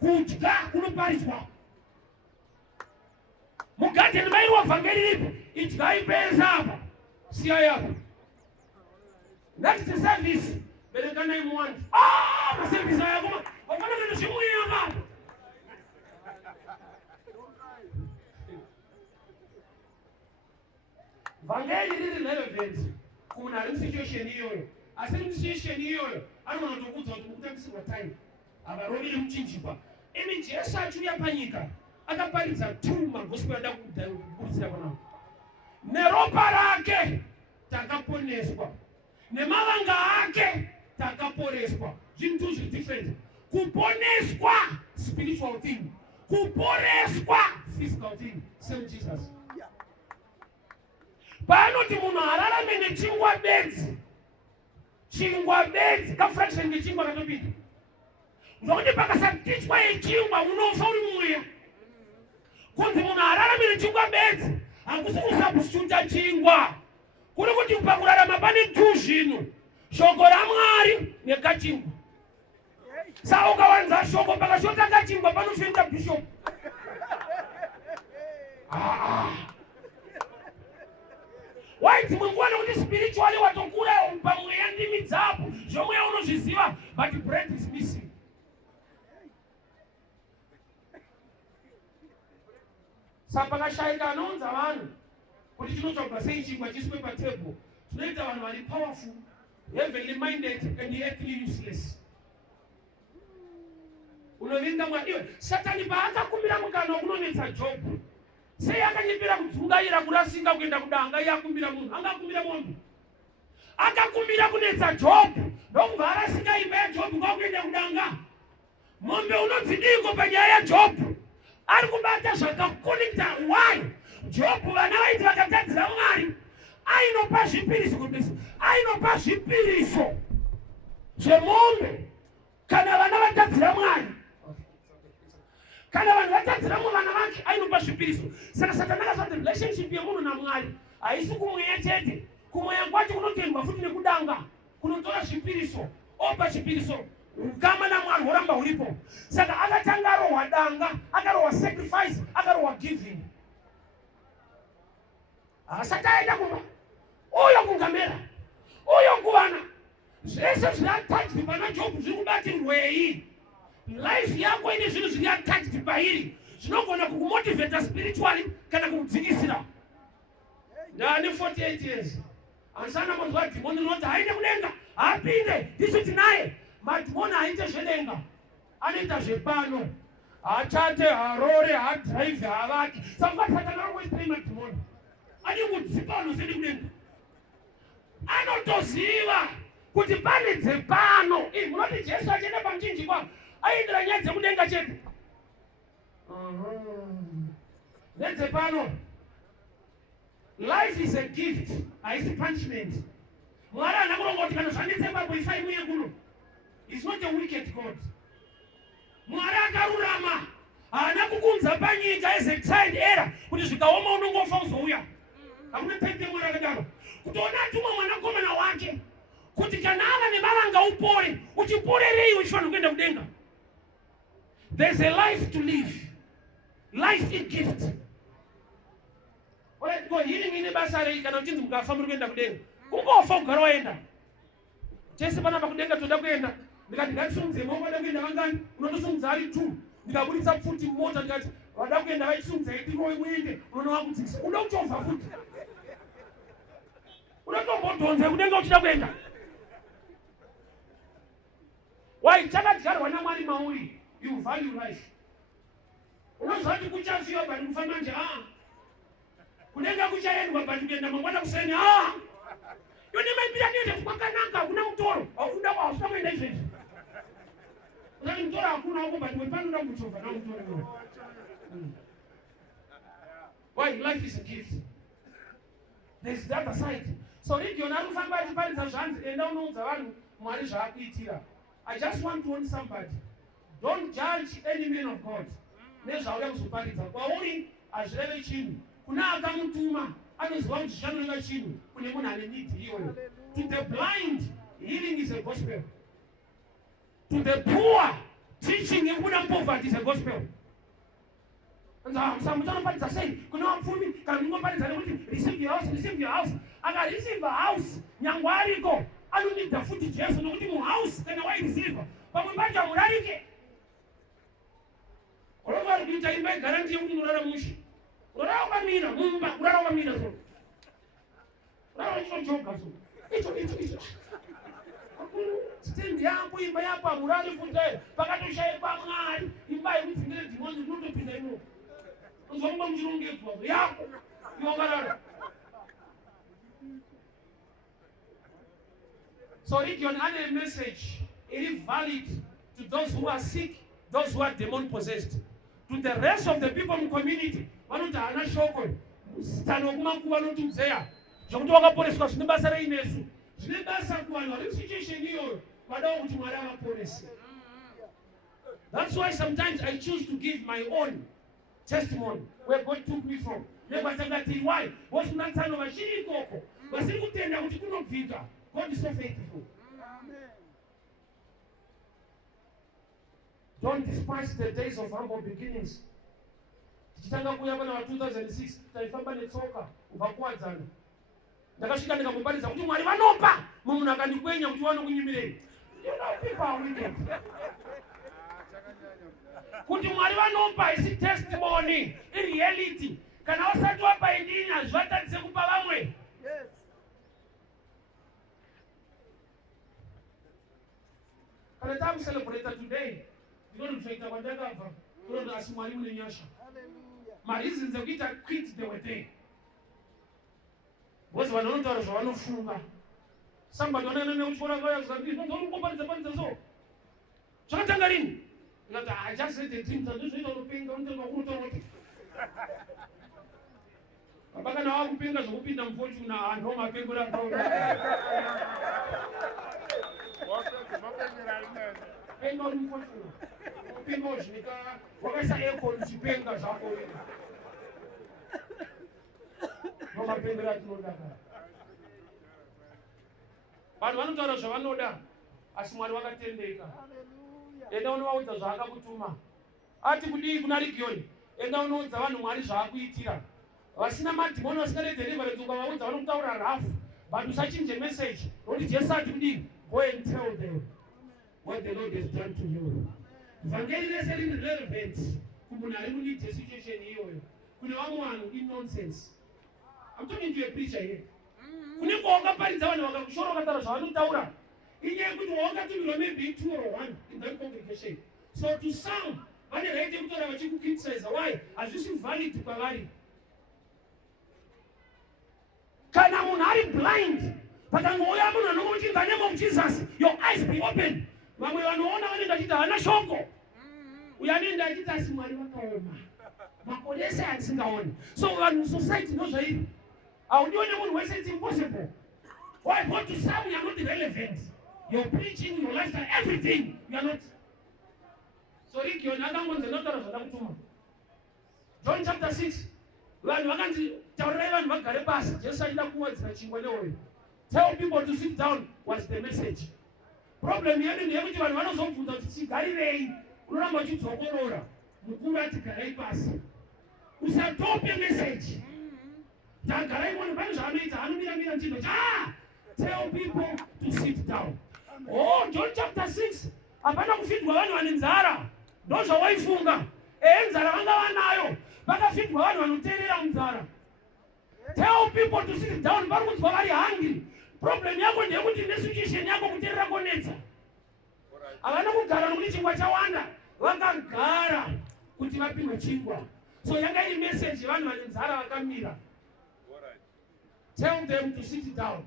kudya kunoparizwa. Mugadheni mairwa vhangeri ripi idyai pesa apa siyai apa. That's the service. Berekanai muwanda. Maservice aya kuma vafana kuenda zvimuya apa. Vhangeri riri relevant kumunhu ari musituation iyoyo. Asi musituation iyoyo anowana kutokudza kuti mukutambisirwa time. Avaroveri muchinjipa. Imi Jesu achiuya panyika akaparidza 2 magospel ada kuburisira panapa. Neropa rake takaponeswa. Nemavanga ake takaporeswa. Zvinhu zviri different. Kuponeswa spiritual thing. Kuporeswa physical thing. Same Jesus. Panoti munhu ararame nechingwa bedzi. Chingwa bedzi kafraction ngechingwa katopita. Ndokuti pakasatichwa yechingwa unofa uri mumweya. Kunzi munhu ararame nechingwa bedzi hakusi kusubstituta chingwa. Kuri kuti pakurarama pane 2 zvinhu. Shoko raMwari nekachingwa. Saka ukawanza shoko pakashota kachingwa panofenda bishop. Waiti munguwana kuti spiritually watokura pamweya ndimi dzapo. Zvomweya unozviziva but bread is missing. Saka pakashayika anounza vanhu kuti chinotsvagwa sei chingwa chiswe patable. Zvinoita vanhu vari powerful, heavenly minded and earthly useless. Unovinga mwadiwe Satani paakakumbira mukana kunonetsa Job. Sei akanyipira kudzungaira kurasinga kuenda kudanga yakumbira munhu angakumbira mombe. Akakumbira kunetsa Job. Ndokubva arasinga imba yaJob kwakuenda kudanga. Mombe unodzidiko panyaya yaJob. Ari kubata zvakakonekta. Why? Job vana vaiti vakatadzira Mwari ainopa zvipiriso kudesi. Ainopa zvipiriso zvemombe kana vana vatadzira Mwari. Kana vanhu vatadzira muvana vake ainopa zvipiriso. Saka Satani akazvati relationship yemunhu naMwari haisi kumweya chete. Kumweya kwacho kunotendwa futi nekudanga. Kunotora zvipiriso. Opa zvipiriso. Ukama naMwari horamba huripo. Saka akatanga arohwa danga, akarohwa sacrifice, akarohwa giving. Asati aenda kumba. Uyo kungamera. Uyo kuvana. Zvese zviri attached pana Job zviri kubatirwei. Life yako ine zvinhu zviri attached pairi. Zvinogona kukumotivate spiritually kana kukudzikisira. Ndane 48 years. Ansana mozwa dhimoni rinoti hainde kudenga. Hapinde. Ndisiti naye. Madhimoni haite zvedenga. Anoita zvepano. Hachate, harore, hadrive, havaki. Saka Satani arikuisira madhimoni. Adi kudzipa vanhu zedi kudenga. Anotoziva kuti pane dzepano. Munoti Jesu achienda pamuchinjikwa aindira nyaya dzekudenga chete. Nedzepano. Life is a gift. Haisi punishment. Mwari haana kurongoti kana zvanditsemba kuisai muye kuno. He's not a wicked God. Mwari akarurama. Haana kukunza panyika as a child era kuti zvikaoma unongofa uzouya. Hakuna pete Mwari akadaro. Kutoona atumwa mwanakomana wake kuti kana ava nemavanga upore, uchiporerei uchifanira kuenda kudenga. There's a life to live. Life is gift. Alright, go healing ine basa rei kana uchinzi mukafa muri kuenda kudenga. Kungofa kugara waenda. Chese panapa kudenga toda kuenda. Ndikati ngatisumudze maoko ada kuenda vangani? Unondosumudza ari 2. Ndikabudisa futi mota ndikati vada kuenda vachisumudza iti rowe muende. Unoona wakudzikisa. Unoda kuchovha futi. Unotombodhonza kudenga uchida kuenda. Why? Chakadyarwa naMwari mauri. You value life. Unozva kuti kuchafiwa bari kufa manje. Kudenga kuchaendwa bari kuenda mangwana kuseni. Yoni maipira niende kwakanaka hakuna mutoro. Haukuda kwa hausa kuenda izvezvi. Unati mutoro hakuna wako bari wepanoda kuchovha na mutoro. Why? Life is a gift. There's the other side. So Region arikufamba achiparidza zvanzi enda unoudza vanhu Mwari zvaakuitira. I just want to warn somebody. Don't judge any man of God. Nezvauya kuzoparidza. Kwauri hazvireve chinhu. Kuna akamutuma anoziva kuti zvichanoreva chinhu kune munhu ane need iyoyo. To the blind, healing is a gospel. To the poor, teaching yekuda poverty is a gospel. Samutana pati zasei kuna mfumi kana mungu pati zale kuti receive your house aka receive a house nyangwariko anonida futi Jesu nokuti mu house kana wa receive pamwe pacha murarike orovari kuita imba guarantee yekuti unorara mushi urara ukamira mumba urara ukamira so urara uchichojoga so icho stendi yangu imba yako amurari futi pakatoshayikwa Mwari imba yekudzingire dhimoni rinotopinda imo uzomba muchirongedzwa yako yogarara. So if you're not a message, it is valid to those who are sick, those who are demon possessed. To the rest of the people in the community, vanoti hana shoko stano kumakuva notuzeya zvokuti vakaporeswa zvine basa reinesu zvine basa kuvanhu vari situation iyoyo vadawo kuti Mwari avaporese. That's why sometimes I choose to give my own testimony where God took me from. Why? Was not son of a shirikoko. But he would tell you could not figure. God is so faithful. Don't despise the days of humble beginnings. Chitanga kuyabana wa 2006 taifamba netsoka uvakwadzana. Ndakashika ndikambobaliza kuti Mwari vanopa munhu akandikwenya kuti wano kunyimirei. You know people are wicked. Kuti Mwari vanopa isi testimony in reality kana wasati wapa indini azvatadze kupa vamwe. Yes. Kana tamu celebrate today ndinoda kuita kwandakabva ndinoda asi Mwari mune nyasha. Mareasons ekuita quit the way bozi vanhu vanotaura zvavanofunga somebody wanoenda nekuchikora kwaya zvakadii ndinokukombaridza paridza so zvakatanga rini ndikati I just read the dreams andizvoita unopenga unotenga kunotaura kuti baba kana wakupenga zvokupinda mufortune anhu omapengura penga uri mufortune upenga wozvinika wakaisa aircon uchipenga zvako nomapengera tinodakara vanhu vanotaura zvavanoda asi Mwari vakatendeka. Enda unovaudza zvaakakutuma ati kudii kuna Region enda unoudza vanhu Mwari zvaakuitira vasina madhimoni vasingade deliverance ukavaudza vanokutaura rafu but usachinje message nokuti Jesu ati kudii go and tell them what the Lord has done to you. Vhangeri rese riri relevant kumunhu ari munidi situation iyoyo kune vamwe vanhu inonsense. I'm talking to a preacher here. Kune kwawakaparidza vanhu vakakushora vakataura zvavanotaura inyaya yekuti wawakatumirwa maybe 2 or 1 in that congregation. So to some vane right yekutaura vachikukriticize. Why? Hazvisi valid kwavari. Kana munhu ari blind pakangouya munhu anongoti in the name of Jesus your eyes be open. Vamwe vanoona vanenge vachiti hana shoko uyo anoenda achiti asi Mwari vakaoma makore ese asingaoni. So vanhu society ndozvairi haudione munhu wese it's impossible. Why? But to some you are not relevant. You're preaching, your lifestyle, everything you are not. So Region akangonze notaura zvandakutuma John chapter 6 vanhu vakanzi taurirai vanhu vagare basa Jesu achida kuwadzira chingwa neoyo. Tell people to sit down was the message. Problem yedu ndeyekuti vanhu vanozobvunza kuti chigarirei unoramba uchidzokorora mukuru ati garai pasi usatope message tagarai munhu pane zvaanoita anomiramira nchino tell people to sit down. Oh, John chapter 6 hapana kufidwa vanhu vane nzara ndozvawaifunga nzara vanga vanayo vakafidwa vanhu vanoteerera munzara. Tell people to sit down vari kunzwa vari hungry. Problem yako ndeyekuti nesituation yako kuteerera konetsa havana kugara nokuti chingwa chawanda vakagara kuti vapinwe chingwa. So yanga iri message vanhu vane nzara vakamira. Tell them to sit down.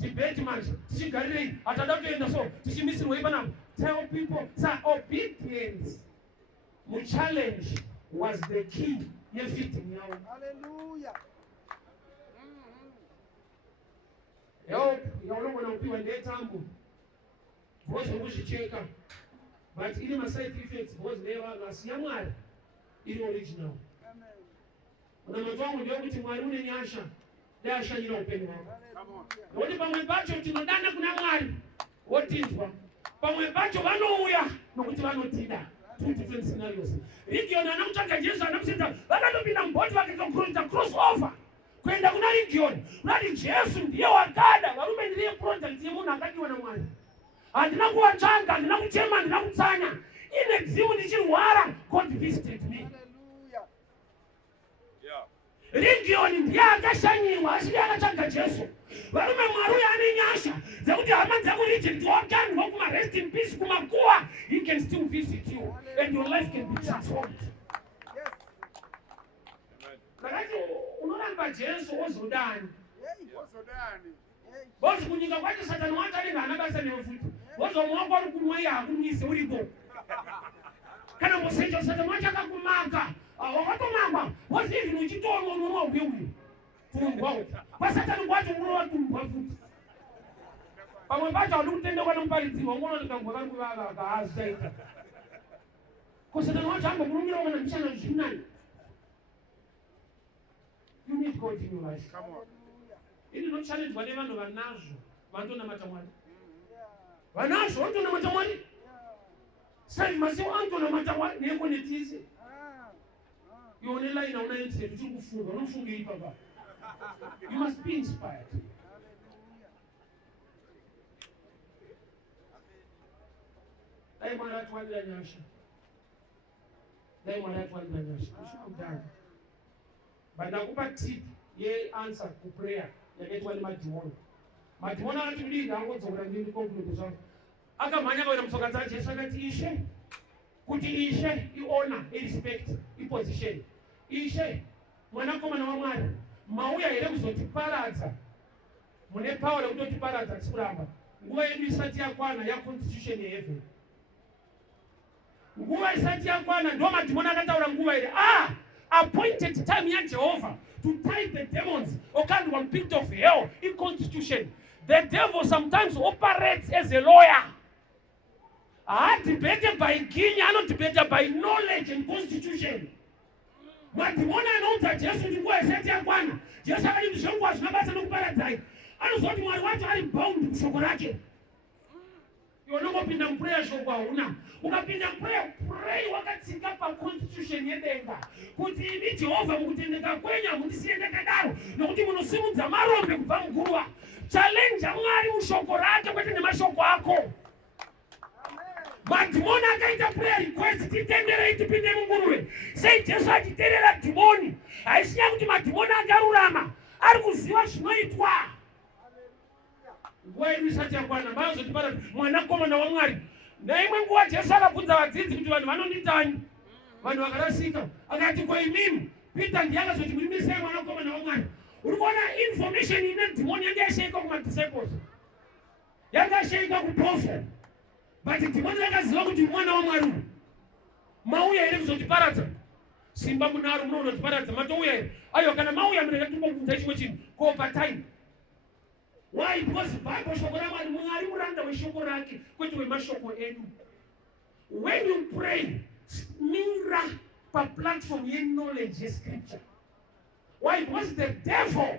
Debate manje tichigarirei hatada kuenda so tichimisirwei panapa. Tell people sir obedience mu challenge was the key yefitting yavo. Hallelujah. Help yaunogona kupiwa ndetambo vozi vokuzvicheka but ine maside effects vozi nevanhu asi yaMwari iri original. Munamato wangu ndeyekuti Mwari une nyasha dai ashanyira upenyu hwako nokuti pamwe pacho tinodana kuna Mwari wotinzwa pamwe pacho vanouya nokuti vanotida. Two different scenarios. Region anamutsvaga Jesu anamusedza vakatopinda mubhoti vakaita crossover kuenda kuna region. Unati Jesu ndiye wakada varume ndiriye project yemunhu akadiwa naMwari. Handina kuvatsvaga, handina kuchema, handina kutsanya. Ine dzimu ndichirwara, God visited me. Region ndiye akashanyiwa asi ndiye akatsvaga Jesu. Varume Mwari uyo ane nyasha dzekuti hama dzekureject wakandwa kuma rest in peace kumakuwa, he can still visit you and your life can be transformed. Kakati unoramba Jesu wozodani. Bozi kunyika kwacho Satani wacho anenge hana basa newe futi. Wozomwa wako ari kumwa iye hakumwise uripo. Kana musecho Satani wacho akakumaka. Wakatomangwa. Wozi even uchitonwa unowa uye. Tumbwa. Kwa Satani wacho unowa tumbwa futi. Pamwe pacho uri kutendekwa nomuparidziwa ungoona kuti kangwa kari kuvava kaazvaita. Ko Satani wacho ambokurumira kuona mishana zvinani. You need God in your life. Come on. Ini no challenge vanhu vanazvo vanonamata Mwari. Vanazvo vanonamata Mwari. Sai masiwo anonamata Mwari neko netisi. Yone line una interest uchi kufunga unofunga ipapa. You must be inspired. Dai Mwari atwandira nyasha. Dai Mwari atwandira nyasha. Ushikudana. Bandakupa tip ye answer ku prayer yakaitwa nemadhimoni. Madhimoni akati kudii angodzokera ndini conclude zvangu. Akamhanya kuenda mutsoka dzaJesu akati Ishe, kuti Ishe iona, irespect, iposition. Ishe, mwanakomana waMwari, mauya here kuzotiparadza. Mune power yekutotiparadza tikuramba. Nguva yedu isati yakwana yaconstitution yeheaven. Nguva isati yakwana ndo madhimoni akataura nguva ire. Appointed time ya Jehovah to tie the demons or kind one pit of hell in constitution. The devil sometimes operates as a lawyer. Debated by king, not debated by knowledge and constitution. Madhimoni anaudza Jesu kuti nguva isati yakwana. Jesu akati zvishongo hazvina basa nokuparadzai. Anozwa kuti Mwari wacho ari bound kushoko rake. Iwe unongopinda muprayer shoko hauna. Ukapinda muprayer, pray wakatsika paconstitution yedenga. Kuti ini Jehovha mukutendeka kwenyu hamundisiye ndakadaro nokuti munosimudza marombe kubva muguruva. Challenge Mwari mushoko rake kwete nemashoko ako. Madhimoni akaita prayer request titenderei tipinde munguruve. Sei Jesu achiterera dhimoni. Haisiya kuti madhimoni akarurama ari kuziva zvinoitwa. Nguva yedu isati yakwana vanozotipara mwanakomana waMwari. Neimwe nguva Jesu akabvunza vadzidzi kuti vanhu vanonditani. Vanhu vakarasika. Akati ko imimi Peter ndiye akazoti muri sei mwanakomana waMwari. Uri kuona information ine dhimoni yanga yashaika kumadisciples. Yanga yashaika kuprofit. But dhimoni yakaziva kuti mwana waMwari mauya here kuzotiparadza. Simba munaro munotiparadza matouya here. Aiwa kana mauya munenge chimwe chinhu ko patime. Why? Because Bible shoko raMwari Mwari muranda weshoko rake kwete wemashoko edu. When you pray, mirror pa platform ye knowledge ye scripture. Why? Because the devil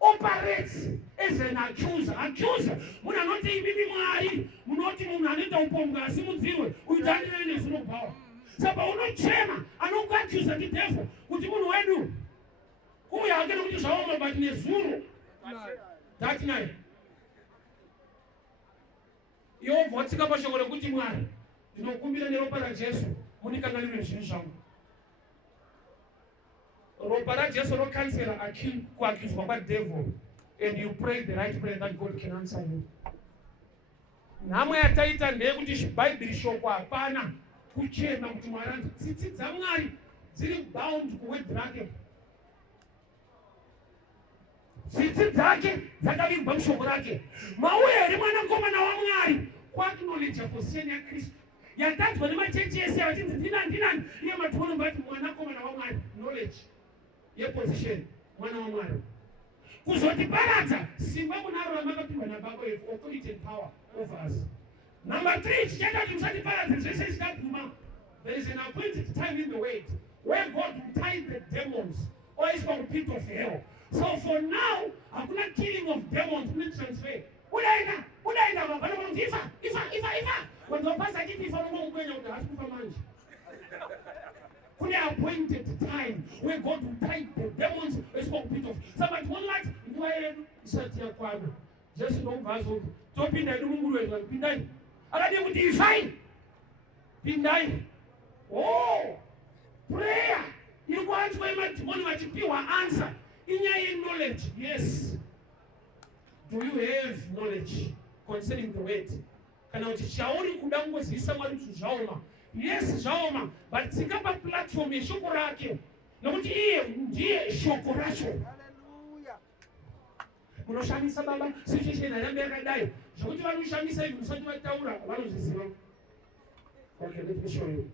operates as an accuser. Accuser. Muna noti imimi Mwari, munoti munhu anoita upombwe asimudzirwe uitanire nezvinobvawa. Saka unochema anokuaccusa ndi devil kuti munhu wedu kuya akena kuti zvaoma but nezuro. That's nice. Yehova watsika pashoko rekuti Mwari ndinokumbira neropa raJesu munikanganire zvinhu zvangu. Ropa raJesu rokansera kuaccuswa kwadevil and you pray the right prayer that God can answer you. Nhamo yataita ndeyekuti Bhaibheri shoko hapana kuchema kuti Mwari anzi tsitsi dzaMwari dziri bound kuword rake. Tsitsi dzake dzakavigwa mushoko rake. Mauya here mwanakomana waMwari kuacknowledge position yaKristu yatadzwa nemachechi ese vachinzi ndinani iye madhimoni vati mwanakomana waMwari, knowledge yeposition mwana waMwari. Kuzotiparadza simba kunaro ramakapindwa nababa wefu, authority and power over us. Number 3, chichaita kuti musatiparadze zvese zvikaguma. There is an appointed time in the wait where God will tie the demons or is from pit of hell. So for now, hakuna killing of demons in transfer. unaenda mabana kuti ifa. When wapasa chiti ifa ngomkwenya kuti asikufa manje. Kune appointed time where God will take the demons a small bit of. Somebody one night nguwa yedu isati ya kwano. Jesu ndomvazo topinda edu munguru wedu pindai. Akati kuti ifai. Pindai. Oh! Prayer. You want to when you answer. In your knowledge, yes. Do you have knowledge concerning the word? Kana uchishauri kudango zisa mali tujaoma. Yes, jaoma. But sikapa platform ya shoko rake. Na kuti iye ndiye shoko racho. Hallelujah. Unoshamisa baba, situation na yambe yakadai. Shokuti vanushamisa hivi msanje wataura, vanozisiwa. Okay, let me show you.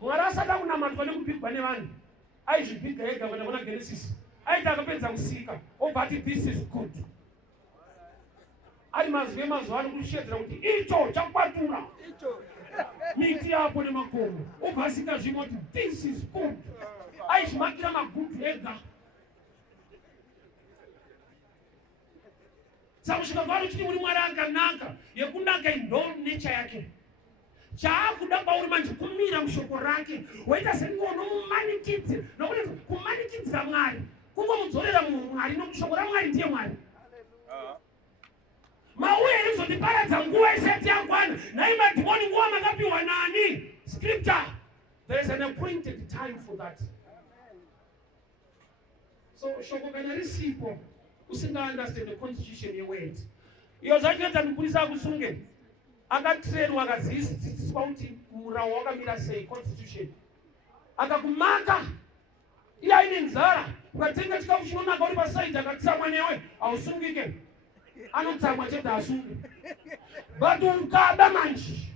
Mwarasa da kuna matwale kupigwa ne vanhu. Aizvipika yega kana kuna Genesis. Aita akapedza kusika. Obati this is good. Ari mazwe mazwano kushedzera kuti icho chakwatura. Icho. Miti yapo nemakomo. Obasika zvimoti this is good. Aizvimakira magudu ega. Sakusvika kwari kuti muri Mwari akanaka yekunaka ndo nature yake. Chaakuda pauri manje kumira mushoko rake waita sengono mumanikidzi nokuti kumanikidzira Mwari kungomudzorera Mwari nokushoko raMwari ndiye Mwari. Mauye rizotiparadza nguva isati yakwana naimadhimoni nguva makapiwa nani scripture. There is an appointed time for that. So shoko kana risipo usinga understand the constitution yeword iyo zvachinoita mupurisa akusunge akatrerwa akazidziswa kuti murawo wakamira sei constitution akakumaka iye aine nzara ukatenga chikafu chinonaka uri pasaidi akatsamwa newe hausungike anotsamwa chete asunge but ukaba manje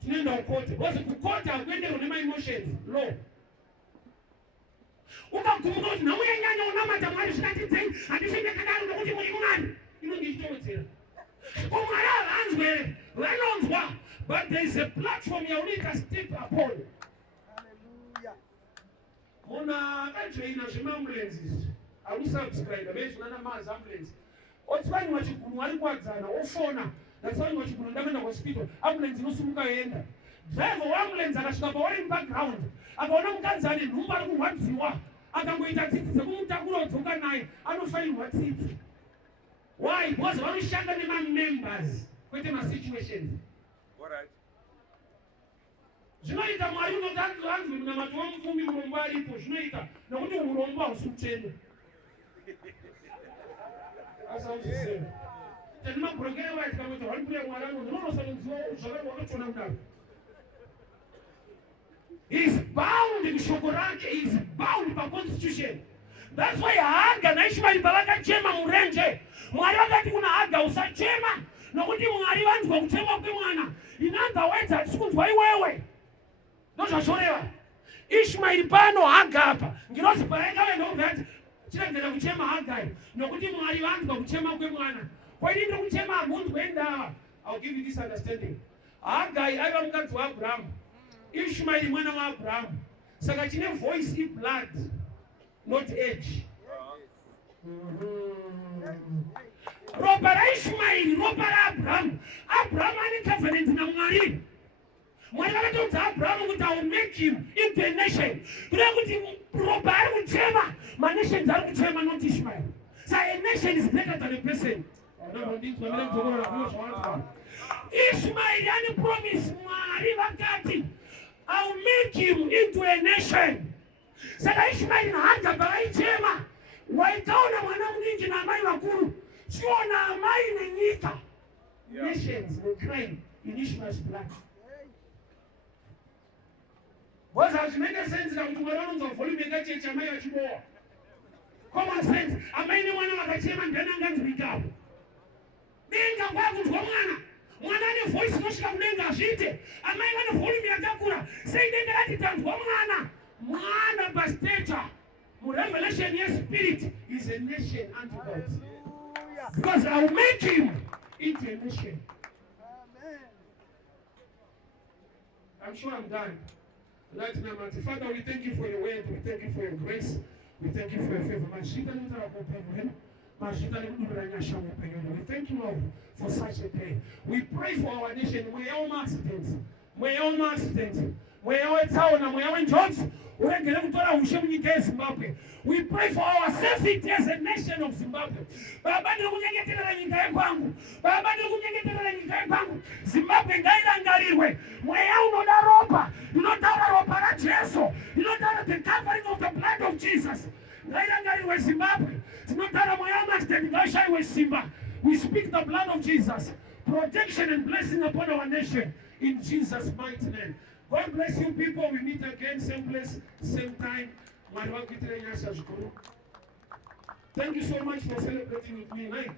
tinoenda kukote because kukote hakuenderwa nemaemotions law. Ukagumuka kuti nauyanyanya unamata Mwari zvinatidzei handifende kadaro nokuti muri Mwari inonge ichitowedzera Mwari havanzwe vanonzwa but there is a platform yaunoita step upon. Hallelujah. Muna akajoina zvemaambulences ausubscribe vezvinana maazambulance otsvanyiwa chigunu ari kuwadzana ofona ndatsvanyiwa chigunu ndamenda kuhospital ambulance inosumuka yoenda driver weambulance akasvika pauri mubackground akaona mukadzi ane nhumbu ari kurwadziwa akangoita tsitsi dzekumutakura udzoka naye anofairwa tsitsi. Why? Because vanoshanda nemamembers kwete masituations. Zvinoita Mwari unoti anzwe munamato womupfumi murombo aripo zvinoita nokuti urombo hausi kutenda. Asauzisema tendimabhurokere vaiti kamweta varikuya Mwari anonzi unonosanonziwa zvakati wakachona kudaro. He is bound in shoko rake. He is bound by constitution. That's why Haga na Ishmael vakachema murenje. Mwari vakati kuna Haga usachema nokuti Mwari vanzwa kuchema kwemwana. In other words hatikunzwa iwewe. Ndozvashoreva. Ishmael pano Haga apa. Nginozi paraika ndovati chirengera kuchema Haga nokuti Mwari vanzwa kuchema kwemwana. Kwa nini kuchema hamunzwe ndava? I'll give you this understanding. Haga aiva mukadzi waAbraham. Ishmael mwana wa Abraham. Saka chine voice in blood, not age. Ropa ra Ishmael, ropa ra Abraham. Abraham ane covenant na Mwari. Mwari vakatodza Abraham kuti I will make him into a nation. Kureva kuti ropa ari kuchema, ma-nations ari kuchema, not Ishmael. So a nation is better than a person. Ishmael ane promise Mwari vakati I will make him into a nation. Saka Ishmael na Haga vakaichema waikaona mwana mninji na amai vakuru chiona amai nenyika. Nations will cry in Ishmael's blood. Because hazvimeke sense kuti mwana unonzwa volume yakachecha amai vachibowa. Common sense amai nemwana vakachema ndani anganzwikapo. Denga kwakunzwa mwana. Mwana ane voice inosvika kudenga azviite. Amai vane volume yakakura. Sei denga rati tanzwa mwana. Mwana pastature. Revelation yespirit is a nation unto God. Because I will make him into a nation. Amen. I'm sure I'm done. Right now, Father, we thank you for your word. We thank you for your grace. We thank you for your favor. We thank you, Lord, for such a day. We pray for our nation. We all accidents. We all accidents. We all town. We all jobs. We pray for our safety as a nation of Zimbabwe. Zimbabwe ngairangariwe. Mweya unoda ropa. Unotaura ropa ra Jesu. Unotaura the covering of the blood of Jesus. Ngairangariwe Zimbabwe. We speak the blood of Jesus, protection and blessing upon our nation in Jesus' mighty name. God bless you people. We meet again, same place, same time. Thank you so much for celebrating with me.